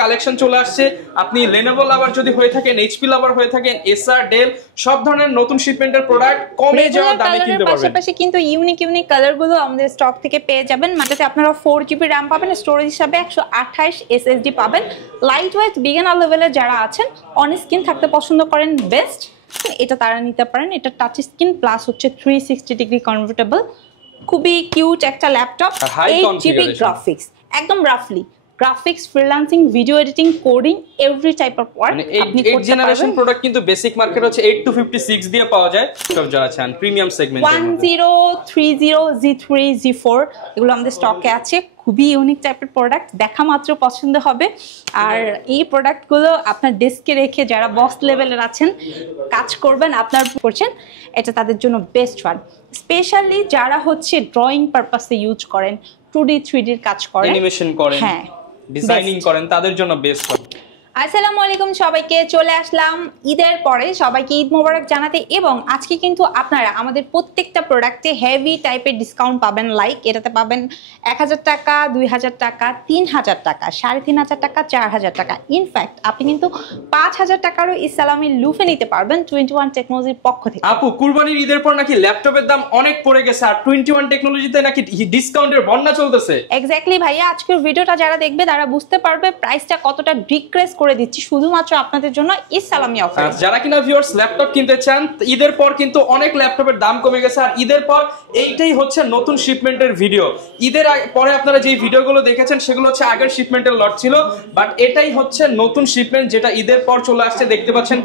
Collection চলে আসছে। আপনি Lenovo লাভার যদি হয়ে থাকেন, HP লাভার হয়ে থাকেন, Acer, Dell সব ধরনের নতুন শিপমেন্টের প্রোডাক্ট কমে যাওয়া দামে কিনতে পারবেন। পাশাপাশি কিন্তু ইউনিক কালার গুলো আমাদের স্টক থেকে পেয়ে যাবেন। মাঝে আপনারা 4GB RAM পাবেন, স্টোরেজ হিসাবে 128 SSD পাবেন। লাইট ওয়েট বিগিনার লেভেলে যারা আছেন, অন স্ক্রিন থাকতে পছন্দ করেন, বেস্ট এটা তারা নিতে পারেন। এটা টাচ স্ক্রিন প্লাস হচ্ছে 360 ডিগ্রি কনভার্টেবল, খুবই কিউট একটা ল্যাপটপ। 8GB গ্রাফিক্স, একদম রাফলি graphics, freelancing, video editing, coding, every type of work আপনি করতে পারবেন। 8 জেনারেশন প্রোডাক্ট কিন্তু বেসিক মার্কেট হচ্ছে 8 to 56 দিয়ে পাওয়া যায়। সব যারা চান প্রিমিয়াম সেগমেন্টের 1030 G3 G4 এগুলো আমাদের স্টকে আছে। খুবই ইউনিক টাইপের প্রোডাক্ট, দেখা মাত্র পছন্দ হবে। আর এই প্রোডাক্টগুলো আপনার ডেস্কে রেখে যারা বস লেভেলের আছেন, কাজ করবেন, আপনার করছেন, এটা তাদের জন্য বেস্ট ওয়ান। স্পেশালি যারা হচ্ছে ড্রয়িং পারপাসে ইউজ করেন, 2D 3D এর কাজ করেন, অ্যানিমেশন করেন, হ্যাঁ ডিজাইনিং করেন, তাদের জন্য বেস্ট ওয়ান। আসসালামু আলাইকুম সবাইকে, চলে আসলাম ঈদের পরে সবাইকে ঈদ মোবারক জানাতে। এবং আজকে কিন্তু আপনারা আমাদের প্রত্যেকটা প্রোডাক্টে হেভি টাইপের ডিসকাউন্ট পাবেন। লাইক এটাতে পাবেন 1000 টাকা, 2000 টাকা, 3000 টাকা, 3500 টাকা, 4000 টাকা। ইনফ্যাক্ট আপনি কিন্তু 5000 টাকারও ইসলামী লুফে নিতে পারবেন 21 টেকনোলজির পক্ষ থেকে। আপু, কুরবানির ঈদের পর নাকি ল্যাপটপের দাম অনেক পড়ে গেছে, আর 21 টেকনোলজিতে নাকি ডিসকাউন্টের বন্যা চলতেছে। এক্স্যাক্টলি ভাইয়া, আজকের ভিডিওটা যারা দেখবে তারা বুঝতে পারবে প্রাইসটা কতটা ডিক্রিজ করে দিচ্ছি শুধুমাত্র আপনাদের জন্য ইসলামী অফার। যারা কিনা ভিউয়ার্স ল্যাপটপ কিনতে চান, ঈদের পর কিন্তু অনেক ল্যাপটপের দাম কমে গেছে, আর ঈদের পর এইটাই হচ্ছে নতুন শিপমেন্টের ভিডিও। ঈদের পরে আপনারা যে ভিডিওগুলো দেখেছেন সেগুলো হচ্ছে আগের শিপমেন্টের লট ছিল, বাট এটাই হচ্ছে নতুন শিপমেন্ট যেটা ঈদের পর চলে আসছে। দেখতে পাচ্ছেন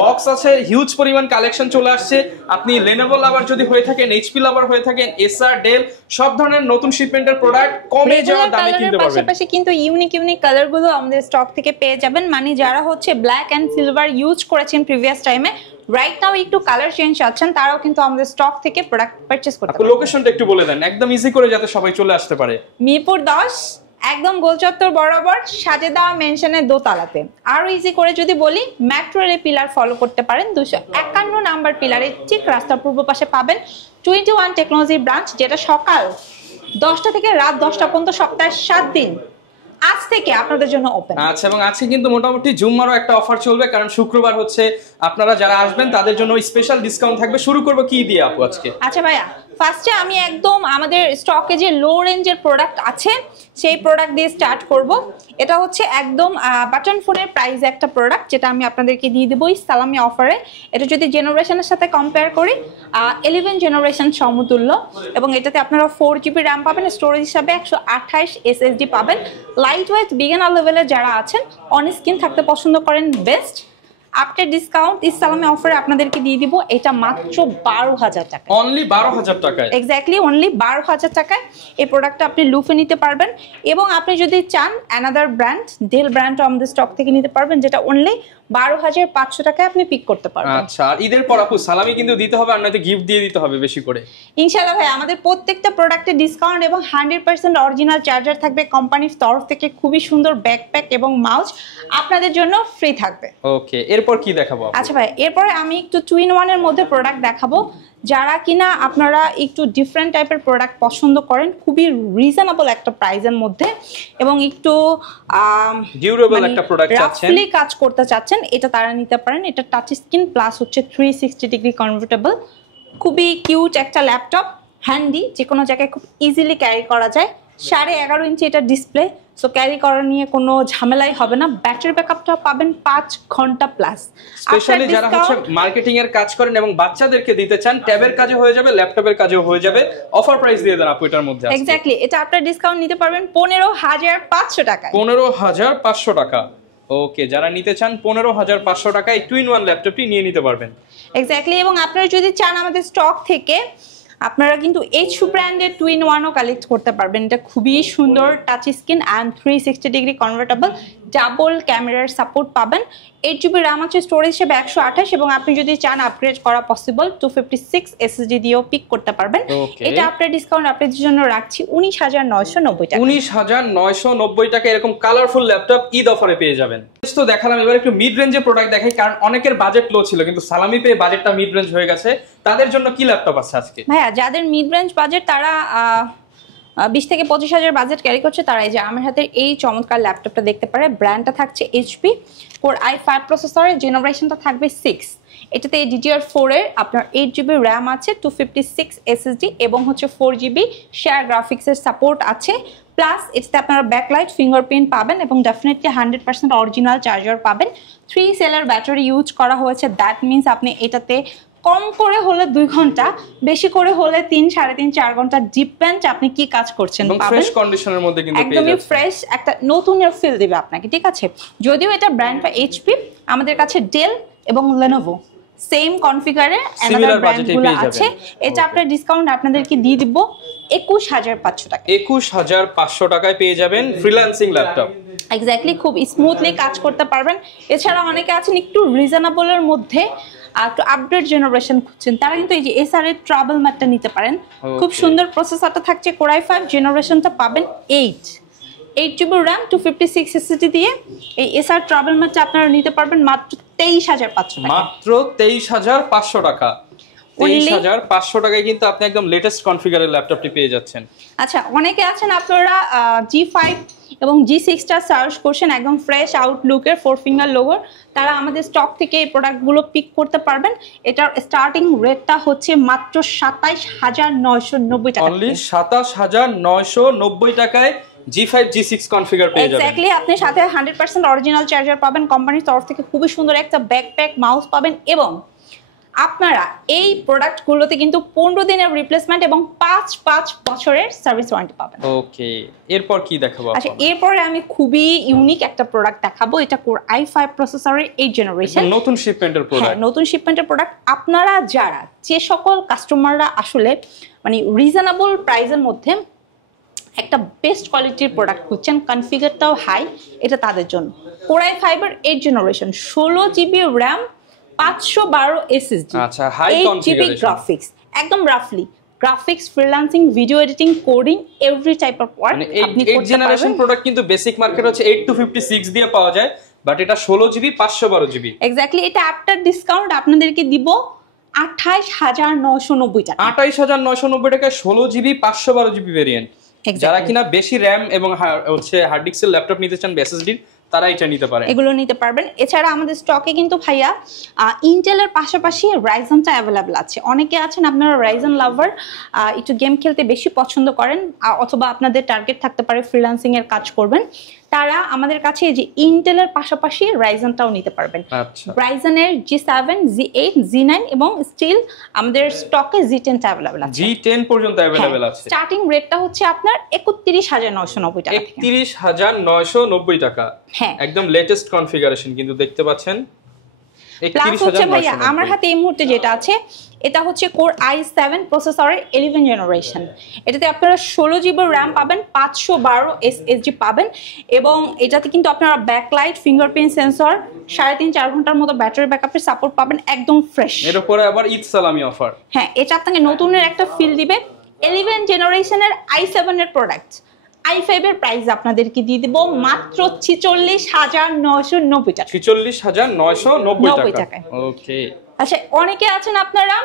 বক্স আছে, হিউজ পরিমাণ কালেকশন চলে আসছে। আপনি Lenovo লাভার যদি হয়ে থাকেন, HP লাভার হয়ে থাকেন, Acer, Dell সব ধরনের নতুন শিপমেন্টের প্রোডাক্ট কমে যাওয়া দামে কিনতে পারবেন। পাশাপাশি কিন্তু ইউনিক কালার গুলো আমাদের স্টক থেকে পেয়ে যাবেন। মানে যারা হচ্ছে ব্ল্যাক এন্ড সিলভার ইউজ করেছেন প্রিভিয়াস টাইমে, রাইট নাও একটু কালার চেঞ্জ চাচ্ছেন, তারাও কিন্তু আমাদের স্টক থেকে প্রোডাক্ট পারচেজ করতে পারেন। লোকেশনটা একটু বলে দেন একদম ইজি করে, যাতে সবাই চলে আসতে পারে। মিরপুর 10, একদম গোলচত্বর বরাবর সাজেদা মেনশনের দোতলাতে। আরো ইজি করে যদি বলি, মেট্রো রেল পিলার ফলো করতে পারেন, 251 নাম্বার পিলারের ঠিক রাস্তার পূর্ব পাশে পাবেন 21 টেকনোলজি ব্রাঞ্চ, যেটা সকাল 10টা থেকে রাত 10টা পর্যন্ত সপ্তাহে 7 দিন আজ থেকে আপনাদের জন্য ওপেন। আচ্ছা, এবং আজকে কিন্তু মোটামুটি জুম্মারও একটা অফার চলবে, কারণ শুক্রবার হচ্ছে আপনারা যারা আসবেন তাদের জন্য স্পেশাল ডিসকাউন্ট থাকবে। শুরু করব কি দিয়ে আপু আজকে? আচ্ছা ভাইয়া, ফার্স্টে আমি একদম আমাদের স্টকে যে লো রেঞ্জের প্রোডাক্ট আছে সেই প্রোডাক্ট দিয়ে স্টার্ট করব। এটা হচ্ছে একদম বাটন ফোনের প্রাইস একটা প্রোডাক্ট, যেটা আমি আপনাদেরকে দিয়ে দেবো ইসলামী অফারে। এটা যদি জেনারেশনের সাথে কম্পেয়ার করি, 11 জেনারেশন সমতুল্য, এবং এটাতে আপনারা 4GB RAM পাবেন, স্টোরেজ হিসাবে 128 SSD পাবেন। লাইট ওয়েট বিগিনার লেভেলে যারা আছেন, অন স্ক্রিন থাকতে পছন্দ করেন, বেস্ট আফটার ডিসকাউন্ট ইসলামী অফারে আপনাদেরকে দিয়ে দিব এটা মাত্র 12000 টাকা। অনলি 12000 টাকায়, এক্স্যাক্টলি অনলি 12000 টাকায় এই প্রোডাক্টটা আপনি লুফে নিতে পারবেন। এবং আপনি যদি চান অ্যানাদার ব্র্যান্ড, ডেল ব্র্যান্ডও আমাদের স্টক থেকে নিতে পারবেন, যেটা অনলি 12500 টাকায় আপনি পিক করতে পারবেন। আচ্ছা, আর ঈদের পর আপু সালামি কিন্তু দিতে হবে, আর নয়তো গিফট দিয়ে দিতে হবে বেশি করে। ইনশাআল্লাহ ভাই, আমাদের প্রত্যেকটা প্রোডাক্টে ডিসকাউন্ট এবং 100% অরিজিনাল চার্জার থাকবে কোম্পানির তরফ থেকে। খুবই সুন্দর ব্যাকপ্যাক এবং মাউস আপনাদের জন্য ফ্রি থাকবে। ওকে, এরপর কি দেখাবো? আচ্ছা ভাই, এরপরে আমি একটু 2-in-1 এর মধ্যে প্রোডাক্ট দেখাবো। যারা কিনা আপনারা একটু ডিফারেন্ট টাইপের প্রোডাক্ট পছন্দ করেন, খুবই রিজনেবল একটা প্রাইসের মধ্যে, এবং একটু ডিউরেবল একটা প্রোডাক্ট চাচ্ছেন, রাফলি কাজ করতে চাচ্ছেন, এটা তারা নিতে পারেন। এটা টাচ স্ক্রিন প্লাস হচ্ছে 360 ডিগ্রি কনভার্টেবল, খুবই কিউট একটা ল্যাপটপ, হ্যান্ডি, যে কোনো জায়গায় খুব ইজিলি ক্যারি করা যায়। 11.5 ইঞ্চি এটা ডিসপ্লে, সো ক্যারি করা নিয়ে কোনো ঝামেলাই হবে না। ব্যাটারি ব্যাকআপটা পাবেন 5 ঘন্টা প্লাস। স্পেশালি যারা হচ্ছে মার্কেটিং এর কাজ করেন এবং বাচ্চাদেরকে দিতে চান, ট্যাবের কাজে হয়ে যাবে, ল্যাপটপের কাজেও হয়ে যাবে। অফার প্রাইস দিয়ে দেন আপু এটার মধ্যে। এক্স্যাক্টলি, এটা আপনারা ডিসকাউন্ট নিতে পারবেন 15500 টাকা। 15500 টাকা। ওকে, যারা নিতে চান 15500 টাকায় 2-in-1 ল্যাপটপটি নিয়ে নিতে পারবেন। এক্স্যাক্টলি, এবং আপনারা যদি চান আমাদের স্টক থেকে, আপনারা কিন্তু HP ব্র্যান্ডের 2-in-1ও কালেক্ট করতে পারবেন। এটা খুবই সুন্দর touch screen and 360 degree convertible, double ক্যামেরার সাপোর্ট পাবেন। 8GB RAM আছে, স্টোরেজ হিসেবে 128, এবং আপনি যদি চান আপগ্রেড করা পসিবল 256 SSD দিয়েও পিক করতে পারবেন। এটা আপনার ডিসকাউন্ট আপনাদের জন্য রাখছি 19990 টাকা। 19990 টাকা এরকম কালারফুল ল্যাপটপ ঈদ অফারে পেয়ে যাবেন। তো দেখালাম, এবার একটু মিড রেঞ্জের প্রোডাক্ট দেখাই, কারণ অনেকের বাজেট লো ছিল, কিন্তু সালামি পেয়ে বাজেটটা মিড রেঞ্জ হয়ে গেছে। তাদের জন্য কি ল্যাপটপ আছে আজকে? ভাইয়া, যাদের মিড রেঞ্জ বাজেট তারা 20 থেকে 25,000 বাজেট ক্যারি করছে তারা এই যে আমার হাতের এই চমৎকার ল্যাপটপটা দেখতে পারে। ব্র্যান্ডটা থাকছে এইচপি, কোর i5 প্রসেসরের, জেনারেশনটা থাকবে 6। এটাতে DDR4 এর আপনার 8GB র্যাম আছে, 256 SSD এবং হচ্ছে 4GB শেয়ার গ্রাফিক্সের সাপোর্ট আছে। প্লাস এটাতে আপনারা ব্যাকলাইট, ফিঙ্গারপ্রিন্ট পাবেন এবং ডেফিনেটলি 100% অরিজিনাল চার্জার পাবেন। 3 সেলের ব্যাটারি ইউজ করা হয়েছে, দ্যাট মিনস আপনি এটাতে কম করে হলে 2 ঘন্টা, বেশি করে হলে 3, 3.5, 4 ঘন্টা, ডিপেন্ড আপনি কি কাজ করছেন এবং ফ্রেশ কন্ডিশনের মধ্যে কিন্তু একদমই ফ্রেশ একটা নতুনের ফিল দিবে আপনাকে, ঠিক আছে। যদিও এটা ব্র্যান্ডটা এইচপি, আমাদের কাছে ডেল এবং লেনোভো সেম কনফিগারে অ্যানাদার ব্র্যান্ডগুলো আছে। এটা আপনার ডিসকাউন্ট আপনাদেরকে দিয়ে দিব 21,500 টাকা। 21,500 টাকায় পেয়ে যাবেন ফ্রিল্যান্সিং ল্যাপটপ। এক্স্যাক্টলি, খুব স্মুথলি কাজ করতে পারবেন। এছাড়া অনেকে আছেন একটু রিজনেবলের মধ্যে একটু আপডেট জেনারেশন খুঁজছেন, তারা কিন্তু এই যে এসআর এর ট্রাভেল ম্যাটটা নিতে পারেন। খুব সুন্দর প্রসেসরটা থাকছে, কোর i5, জেনারেশনটা পাবেন 8GB র্যাম, 256 SSD দিয়ে এই এসআর ট্রাভেল ম্যাটটা আপনারা নিতে পারবেন মাত্র 23,500 টাকা। মাত্র 23,500 টাকা। 23,500 টাকায় কিন্তু আপনি একদম লেটেস্ট কনফিগারের ল্যাপটপটি পেয়ে যাচ্ছেন। আচ্ছা, অনেকে আছেন আপনারা G5 এবং G6টা সার্চ করছেন, একদম ফ্রেশ আউটলুকের 4 ফিঙ্গার লোগোর, তারা আমাদের স্টক থেকে এই প্রোডাক্টগুলো পিক করতে পারবেন। এটার স্টার্টিং রেটটা হচ্ছে মাত্র 27,990 টাকা। অনলি 27,990 টাকায় G5 G6 কনফিগার পেয়ে যাবেন। এক্স্যাক্টলি, আপনি সাথে 100% অরিজিনাল চার্জার পাবেন, কোম্পানির তরফ থেকে খুবই সুন্দর একটা ব্যাকপ্যাক মাউস পাবেন এবং আপনারা এই প্রোডাক্টগুলোতে কিন্তু 15 দিনের রিপ্লেসমেন্ট এবং 5 বছরের সার্ভিস ওয়ারেন্টি পাবেন। ওকে, এরপর কি দেখাবো? আচ্ছা, এরপরে আমি খুবই ইউনিক একটা প্রোডাক্ট দেখাবো। এটা কোর i5 প্রসেসরের 8 জেনারেশন, নতুন শিপমেন্টের প্রোডাক্ট। নতুন শিপমেন্টের প্রোডাক্ট। আপনারা যারা যে সকল কাস্টমাররা আসলে মানে রিজনেবল প্রাইসের মধ্যে একটা বেস্ট কোয়ালিটির প্রোডাক্ট খুঁজছেন, কনফিগারটাও হাই, এটা তাদের জন্য। কোর i5 এর 8 জেনারেশন, 16GB র্যাম, 512 SSD, আচ্ছা, হাই 8GB গ্রাফিক্স, একদম রাফলি graphics, freelancing, video editing, coding, every type of work আপনি করতে পারবেন। 8 জেনারেশন প্রোডাক্ট কিন্তু বেসিক মার্কেট হচ্ছে 8-56 দিয়ে পাওয়া যায়, বাট এটা 16GB 512GB। এক্স্যাক্টলি, এটা আফটার ডিসকাউন্ট আপনাদেরকে দিব 28,990 টাকা। 28,990 টাকায় 16GB 512GB ভেরিয়েন্ট। যারা কিনা বেশি র্যাম এবং হচ্ছে হার্ড ডিস্কের ল্যাপটপ নিতে চান এসএসডি, তারা এটা নিতে পারেন, এগুলো নিতে পারবেন। এছাড়া আমাদের স্টকে কিন্তু ভাইয়া ইন্টেলের পাশাপাশি রাইজেনটা অ্যাভেলেবল আছে। অনেকে আছেন আপনারা রাইজেন লাভার, একটু গেম খেলতে বেশি পছন্দ করেন, অথবা আপনাদের টার্গেট থাকতে পারে ফ্রিল্যান্সিং এর কাজ করবেন, তারা আমাদের কাছে যে ইন্টেলের পাশাপাশি রাইজেনটাও নিতে পারবেন। রাইজেনের G7, G8, G9 এবং স্টিল আমাদের স্টকে G10 অ্যাভেলেবল আছে। G10 পর্যন্ত অ্যাভেলেবল আছে। স্টার্টিং রেটটা হচ্ছে আপনার 31,990 টাকা। 31,990 টাকা, হ্যাঁ, একদম লেটেস্ট কনফিগারেশন কিন্তু দেখতে পাচ্ছেন। প্লাস হচ্ছে ভাইয়া আমার হাতে এই মুহূর্তে যেটা আছে, এটা হচ্ছে কোর i7 প্রসেসরের 11 জেনারেশন। এটাতে আপনারা 16GB র্যাম পাবেন, 512 SSD পাবেন এবং এটাতে কিন্তু আপনারা ব্যাকলাইট, ফিঙ্গারপ্রিন্ট সেন্সর, 3.5-4 ঘন্টার মতো ব্যাটারি ব্যাকআপের সাপোর্ট পাবেন, একদম ফ্রেশ। এর উপরে আবার ঈদ সালামি অফার। হ্যাঁ, এটা আপনাকে নতুনের একটা ফিল দিবে। 11 জেনারেশনের i7 এর প্রোডাক্ট, i5 এর প্রাইস আপনাদেরকে দিয়ে দিব মাত্র 46,990 টাকা। 46,990 টাকা। ওকে, আচ্ছা, অনেকে আছেন আপনারা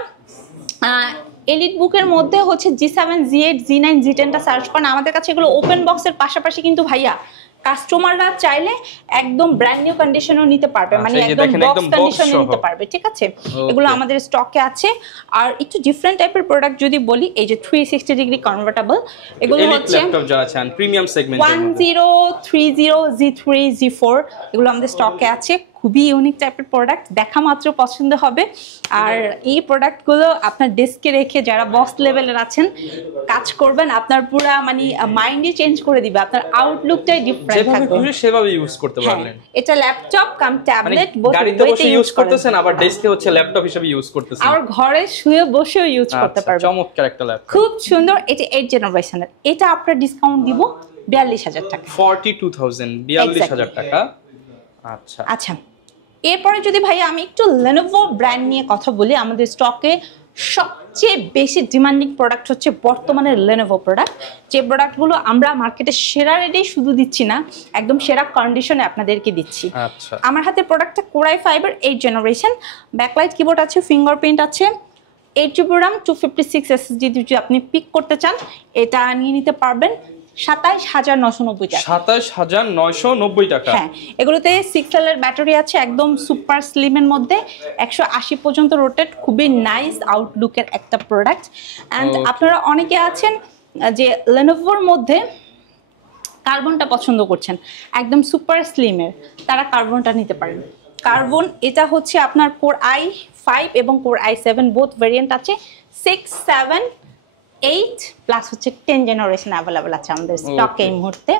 এলিট বুকের মধ্যে হচ্ছে G7, G8, G9, G10টা সার্চ করেন। আমাদের কাছে এগুলো ওপেন বক্সের পাশাপাশি কিন্তু ভাইয়া কাস্টমাররা চাইলে একদম ব্র্যান্ড নিউ কন্ডিশনও নিতে পারবে, মানে একদম বক্স কন্ডিশনে নিতে পারবে, ঠিক আছে। এগুলো আমাদের স্টকে আছে। আর একটু ডিফারেন্ট টাইপের প্রোডাক্ট যদি বলি, এই যে 360 ডিগ্রি কনভার্টেবল, এগুলো হচ্ছে ল্যাপটপ যারা চান প্রিমিয়াম সেগমেন্টের 1030, G3, G4, এগুলো আমাদের স্টকে আছে। খুবই ইউনিক টাইপের প্রোডাক্ট, দেখা মাত্র পছন্দ হবে। আর এই প্রোডাক্টগুলো আপনার ডেস্কে রেখে যারা বস লেভেলের আছেন কাজ করবেন, আপনার পুরো মানে মাইন্ডই চেঞ্জ করে দিবে, আপনার আউটলুকটাই ডিফারেন্ট থাকবে, সেভাবে ইউজ করতে পারবেন। এটা ল্যাপটপ কাম ট্যাবলেট গাড়িতে বসে ইউজ করতেছেন, আবার ডেস্কে হচ্ছে ল্যাপটপ হিসেবে ইউজ করতেছেন, আর ঘরে শুয়ে বসেও ইউজ করতে পারবেন। চমৎকার একটা ল্যাপটপ, খুব সুন্দর। এটা 8 জেনারেশনের, এটা আপনার ডিসকাউন্ট দিব 42,000 টাকা। 42,000 টাকা। আচ্ছা আচ্ছা, এরপরে যদি ভাই আমি একটু Lenovo ব্র্যান্ড নিয়ে কথা বলি, আমাদের স্টকে সবচেয়ে বেশি ডিমান্ডিং প্রোডাক্ট হচ্ছে বর্তমানে Lenovo প্রোডাক্ট। যে প্রোডাক্টগুলো আমরা মার্কেটে সেরা রেটে শুধু দিচ্ছি না, একদম সেরা কন্ডিশনে আপনাদেরকে দিচ্ছি। আচ্ছা, আমার হাতে প্রোডাক্টটা কোর i5 এর 8 জেনারেশন, ব্যাকলাইট কিবোর্ড আছে, ফিঙ্গারপ্রিন্ট আছে, 8GB RAM 256 SSD যদি আপনি পিক করতে চান এটা নিয়ে নিতে পারবেন 27990 টাকা। 27990 টাকা। হ্যাঁ, এগুলোতে 6L এর ব্যাটারি আছে, একদম সুপার স্লিমের মধ্যে 180 পর্যন্ত রোটেট, খুবই নাইস আউটলুকের একটা প্রোডাক্ট। অ্যান্ড আপনারা অনেকে আছেন যে লেনোভোর মধ্যে কার্বনটা পছন্দ করছেন, একদম সুপার স্লিমের, তারা কার্বনটা নিতে পারেন। কার্বন এটা হচ্ছে আপনার কোর i5 এবং কোর i7 বোথ ভেরিয়েন্ট আছে, 6, 7, 8 প্লাস হচ্ছে 10 জেনারেশন অ্যাভেলেবল আছে আমাদের স্টকে এই মুহূর্তে।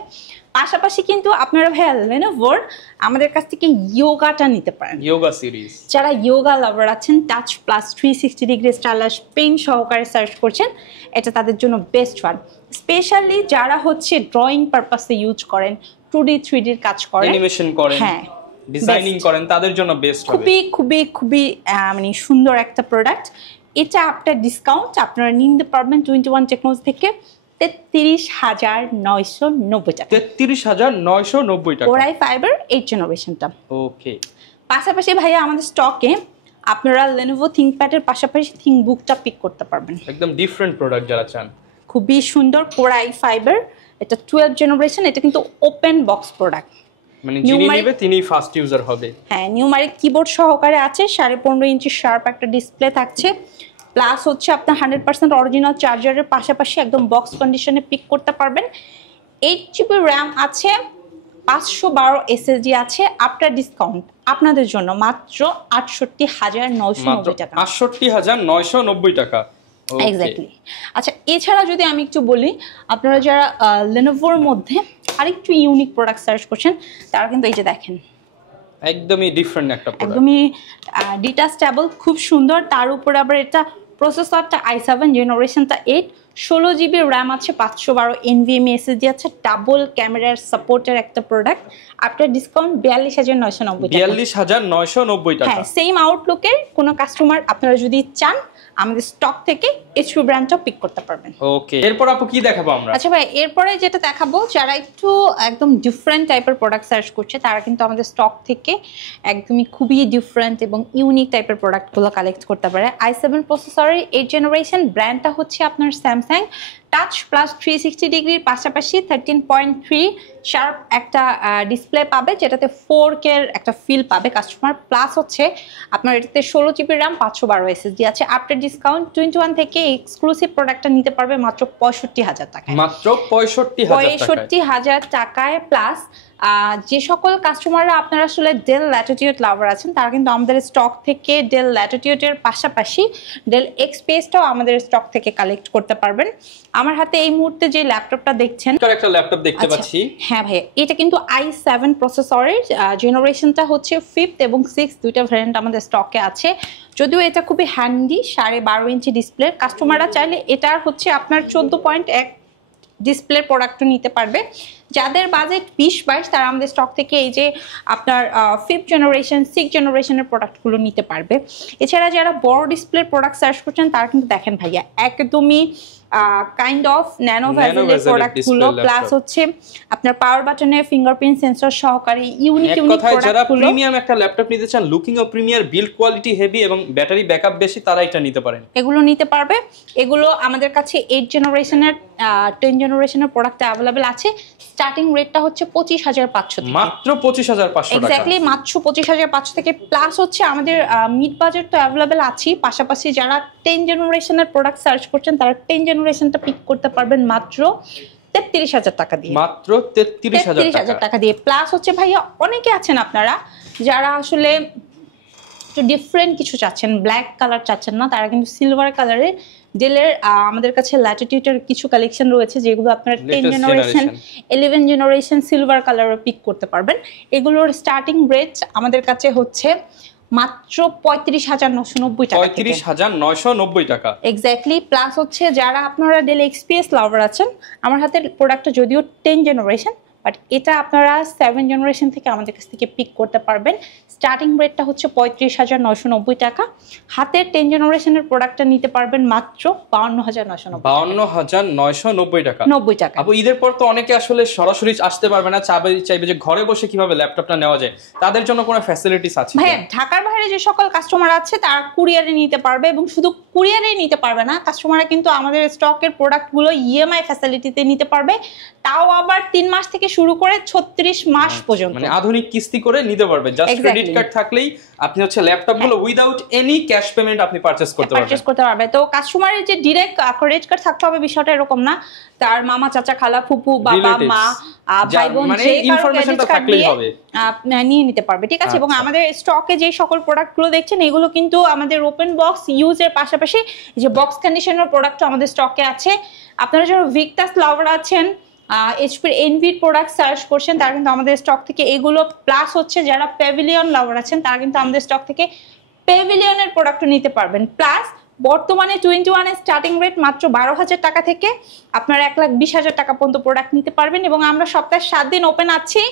পাশাপাশি কিন্তু আপনারা ভাইয়া লেনোভোর আমাদের কাছ থেকে ইয়োগাটা নিতে পারেন, ইয়োগা সিরিজ। যারা ইয়োগা লাভার আছেন, টাচ প্লাস 360 ডিগ্রি স্টাইলাশ পেন সহকারে সার্চ করছেন, এটা তাদের জন্য বেস্ট ওয়ান। স্পেশালি যারা হচ্ছে ড্রয়িং পারপাসে ইউজ করেন, 2D 3D এর কাজ করেন, অ্যানিমেশন করেন, হ্যাঁ ডিজাইনিং করেন, তাদের জন্য বেস্ট হবে। খুবই খুবই খুবই মানে সুন্দর একটা প্রোডাক্ট। এটা আপনার ডিসকাউন্ট আপনারা নিতে পারবেন 21 টেকনোলজি থেকে 33990 টাকা। 33990 টাকা। কোর i5 এর 8 জেনারেশনটা। ওকে। পাশাপাশি ভাইয়া আমাদের স্টকে আপনারা Lenovo ThinkPad এর পাশাপাশি ThinkBookটা পিক করতে পারবেন। একদম ডিফারেন্ট প্রোডাক্ট যারা চান। খুবই সুন্দর কোর i5 এর, এটা 12 জেনারেশন, এটা কিন্তু ওপেন বক্স প্রোডাক্ট, মানে যিনি নেবে তিনি ফার্স্ট ইউজার হবে। হ্যাঁ, নিউমারিক কিবোর্ড সহকারে আছে, 15.5 ইঞ্চি শার্প একটা ডিসপ্লে থাকছে, প্লাস হচ্ছে আপনার 100% অরিজিনাল চার্জারের পাশাপাশি একদম বক্স কন্ডিশনে পিক করতে পারবেন। 8GB র্যাম আছে, 512 SSD আছে। আফটার ডিসকাউন্ট আপনাদের জন্য মাত্র 68990 টাকা। 68990 টাকা। এক্স্যাক্টলি। আচ্ছা, এছাড়া যদি আমি একটু বলি, আপনারা যারা লেনোভোর মধ্যে আরেকটু ইউনিক প্রোডাক্ট সার্চ করছেন, তারা কিন্তু এই যে দেখেন একদমই ডিফারেন্ট একটা প্রোডাক্ট, একদমই ডিটাচেবল, খুব সুন্দর। তার উপরে আবার এটা প্রসেসরটা i7 জেনারেশনটা 8, 16GB র্যাম আছে, 512 NVMe SSD আছে, ডাবল ক্যামেরার সাপোর্টের একটা প্রোডাক্ট। আফটার ডিসকাউন্ট 42990 টাকা। 42990 টাকা। হ্যাঁ, সেম আউটলুকের কোনো কাস্টমার আপনারা যদি চান আমাদের স্টক থেকে HP ব্র্যান্ডটা পিক করতে পারবেন। ওকে, এরপর আপু কি দেখাবো আমরা? আচ্ছা ভাই, এরপরে যেটা দেখাবো, যারা একটু একদম ডিফারেন্ট টাইপের প্রোডাক্ট সার্চ করছে, তারা কিন্তু আমাদের স্টক থেকে একদমই খুবই ডিফারেন্ট এবং ইউনিক টাইপের প্রোডাক্টগুলো কালেক্ট করতে পারে। i7 প্রসেসরের 8 জেনারেশন, ব্র্যান্ডটা হচ্ছে আপনার স্যামসাং, টাচ প্লাস 360 ডিগ্রির পাশাপাশি 13.3 শার্প একটা ডিসপ্লে পাবে, যেটাতে 4K এর একটা ফিল পাবে কাস্টমার। প্লাস হচ্ছে আপনার এটাতে 16GB র্যাম, 512 SSD আছে। আফটার ডিসকাউন্ট 21 থেকে এক্সক্লুসিভ প্রোডাক্টটা নিতে পারবে মাত্র 65,000 টাকায়। মাত্র 65,000 টাকায়। প্লাস যে সকল কাস্টমাররা আপনারা আসলে ডেল ল্যাটিটিউড লাভার আছেন, তারা কিন্তু আমাদের স্টক থেকে ডেল ল্যাটিটিউডের পাশাপাশি ডেল এক্সপিএসটাও আমাদের স্টক থেকে কালেক্ট করতে পারবেন। আমার হাতে এই মুহূর্তে যে ল্যাপটপটা দেখছেন, একটা ল্যাপটপ দেখতে পাচ্ছি। হ্যাঁ ভাই, এটা কিন্তু i7 প্রসেসরের, জেনারেশনটা হচ্ছে 5th এবং 6th, দুইটা ভ্যারিয়েন্ট আমাদের স্টকে আছে। যদিও এটা খুবই হ্যান্ডি, 12.5 ইঞ্চি ডিসপ্লে। কাস্টমাররা চাইলে এটার হচ্ছে আপনার 14.1 ডিসপ্লে প্রোডাক্টও নিতে পারবে। যাদের বাজেট 20-22, তারা আমাদের স্টক থেকে এই যে আপনার 5th জেনারেশন, 6th জেনারেশনের প্রোডাক্টগুলো নিতে পারবে। এছাড়া যারা বড় ডিসপ্লের প্রোডাক্ট সার্চ করছেন, তারা কিন্তু দেখেন ভাইয়া একদমই কাইন্ড অফ ন্যানো ভেজেলের প্রোডাক্টগুলো, প্লাস হচ্ছে আপনার পাওয়ার বাটনে ফিঙ্গারপ্রিন্ট সেন্সর সহকারী ইউনিক প্রোডাক্টগুলো। যারা প্রিমিয়াম একটা ল্যাপটপ নিতে চান, looking of premier, build quality heavy এবং ব্যাটারি ব্যাকআপ বেশি, তারা এটা নিতে পারেন। এগুলো নিতে পারবে। এগুলো আমাদের কাছে 8 জেনারেশনের, 10 জেনারেশনের প্রোডাক্ট অ্যাভেলেবেল আছে। স্টার্টিং রেটটা হচ্ছে 25,500 থেকে, মাত্র 25,500 টাকা। এক্স্যাক্টলি মাত্র 25,500 থেকে। প্লাস হচ্ছে আমাদের মিড বাজেট তো অ্যাভেলেবেল আছে। পাশাপাশি যারা 10 জেনারেশনের প্রোডাক্ট সার্চ করছেন, তারা 10 জেনারেশনটা পিক করতে পারবেন মাত্র 33,000 টাকা দিয়ে। মাত্র 33,000 টাকা দিয়ে। প্লাস হচ্ছে ভাইয়া অনেকে আছেন আপনারা যারা আসলে একটু ডিফারেন্ট কিছু চাচ্ছেন, ব্ল্যাক কালার চাচ্ছেন না, তারা কিন্তু সিলভার কালারের ডেলের আমাদের কাছে ল্যাটিটিউডের কিছু কালেকশন রয়েছে, যেগুলো আপনারা 10 জেনারেশন, 11 জেনারেশন সিলভার কালারও পিক করতে পারবেন। এগুলোর স্টার্টিং রেট আমাদের কাছে হচ্ছে মাত্র 35,990 টাকা। 35,990 টাকা এক্স্যাক্টলি। প্লাস হচ্ছে যারা আপনারা ডেল এক্সপিএস লাভার আছেন, আমার হাতের প্রোডাক্টটা যদিও 10 জেনারেশন, বাট এটা আপনারা 7 জেনারেশন থেকে আমাদের কাছ থেকে পিক করতে পারবেন। স্টার্টিং রেটটা হচ্ছে 35,990 টাকা। হাতের 10 জেনারেশনের প্রোডাক্টটা নিতে পারবেন মাত্র 52,990 টাকা। 90 টাকা। আপু, ঈদের পর তো অনেকে আসলে সরাসরি আসতে পারবে না, চাইবে যে ঘরে বসে কিভাবে ল্যাপটপটা নেওয়া যায়, তাদের জন্য কোনো ফ্যাসিলিটিস আছে? ভাই, ঢাকার বাইরে যে সকল কাস্টমার আছে, তারা কুরিয়ারে নিতে পারবে এবং শুধু কুরিয়ারে নিতে পারবে না, কাস্টমাররা কিন্তু আমাদের স্টকের প্রোডাক্টগুলো ইএমআই ফ্যাসিলিটিতে নিতে পারবে, তাও আবার 3 মাস থেকে শুরু করে 36 মাস পর্যন্ত, মানে আধুনিক কিস্তি করে নিতে পারবে। জাস্ট ক্রেডিট কার্ড থাকলেই আপনি হচ্ছে ল্যাপটপ গুলো উইদাউট এনি ক্যাশ পেমেন্ট আপনি পারচেজ করতে পারবে। তো কাস্টমারের যে ডাইরেক্ট ক্রেডিট কার্ড থাকতে হবে বিষয়টা এরকম না, তার মামা চাচা খালা ফুপু বাবা মা ভাই বোন যে ইনফরমেশনটা থাকলেই হবে নিয়ে নিতে পারবে, ঠিক আছে। এবং আমাদের স্টকে যে সকল প্রোডাক্টগুলো দেখছেন এগুলো কিন্তু আমাদের ওপেন বক্স ইউজের পাশাপাশি যে বক্স কন্ডিশনার প্রোডাক্ট আমাদের স্টকে আছে। আপনারা যারা ভিক্টাস লাভার আছেন, এইচপির এনভির প্রোডাক্ট সার্চ করছেন, তারা কিন্তু আমাদের স্টক থেকে এগুলো, প্লাস হচ্ছে যারা প্যাভিলিয়ন লাভার আছেন তারা কিন্তু আমাদের স্টক থেকে প্যাভিলিয়নের প্রোডাক্টও নিতে পারবেন। প্লাস বর্তমানে 21 এর স্টার্টিং রেট মাত্র 12,000 টাকা থেকে আপনারা 1,20,000 টাকা পর্যন্ত প্রোডাক্ট নিতে পারবেন। এবং আমরা সপ্তাহে 7 দিন ওপেন আছি,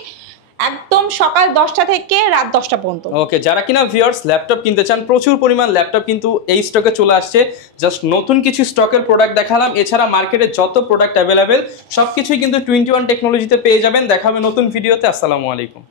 একদম সকাল 10টা থেকে রাত 10টা পর্যন্ত। ওকে, যারা কিনা ভিউয়ার্স ল্যাপটপ কিনতে চান, প্রচুর পরিমাণ ল্যাপটপ কিন্তু এই স্টকে চলে আসছে। জাস্ট নতুন কিছু স্টকের প্রোডাক্ট দেখালাম, এছাড়া মার্কেটে যত প্রোডাক্ট অ্যাভেলেবেল সবকিছুই কিন্তু 21 টেকনোলজিতে পেয়ে যাবেন। দেখা হবে নতুন ভিডিওতে। আসসালামু আলাইকুম।